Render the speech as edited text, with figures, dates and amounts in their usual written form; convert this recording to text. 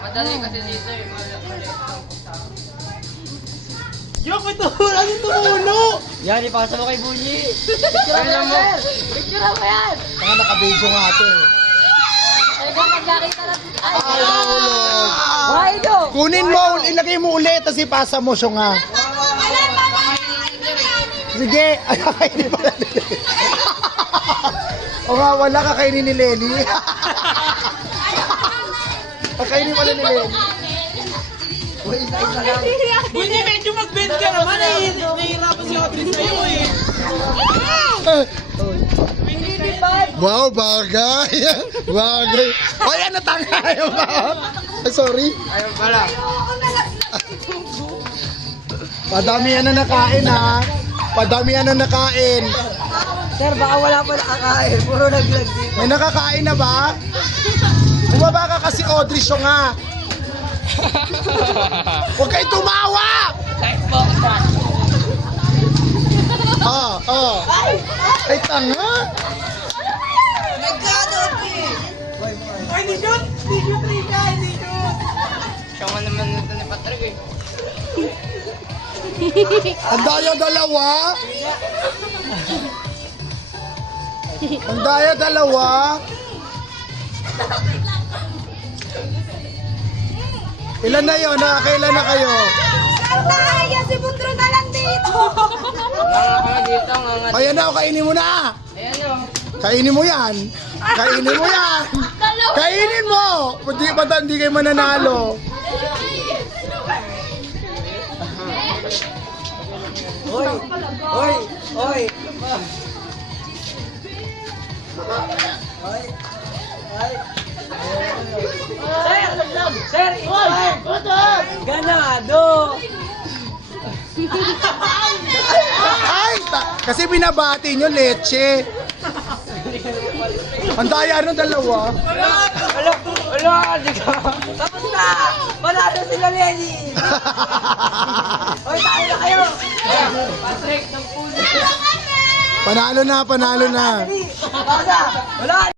Madali kasi dito eh. Yok, ito! Ano tumulo? Yan, ipasa mo kay Bunyi. Picture mo. Picture mo yan! Baka naka-video nga ito eh. Talagang magkakita na. Ay! Ay, nahulog. Why do? Kunin mo, ilagay mo ulit, tapos ipasa mo siya nga. Sige, ay kakainin pala ni Lenny. O nga, wala kakainin ni Lenny. Kakainin pala ni Lenny. Hindi, medyo mag-bend ka naman eh. Nahihirapan si Audrey sa'yo eh. Wow, bagay. Bagay. Ay, ano tayo ba? Ay, sorry. Ayun pala. Padamihan na nakain ha. Padamihan na nakain. Sir, baka wala pa nakakain. Puro naglag dito. May nakakain na ba? Bumaba ka kasi Audrey siya nga. Huwag kayo tumawa! Ay, tanga! Ay, hindi yun! Hindi yun, Rika! Hindi yun! Siya nga naman nito ni Patrick eh. Ang daya dalawa! Ang daya dalawa! Ilan na yun? Nakakailan na kayo? Tayo! Si Butro na lang dito! Nga nga dito, nga. Ayan na, kainin mo na! Ayan o. Kainin mo yan! Kainin mo yan! Kainin mo! Hindi kayo mananalo! Hoy! Hoy! Hoy! Hoy! Hoy! Sir! Ganado! Ay! Kasi binabati nyo, leche! Ang daya nung dalawa! Wala, di ka. Tapos na! Manalo sila Lenny! Hoy, tayo na kayo! Patrick, ng pulo. Panalo na, panalo na! Basa! Wala!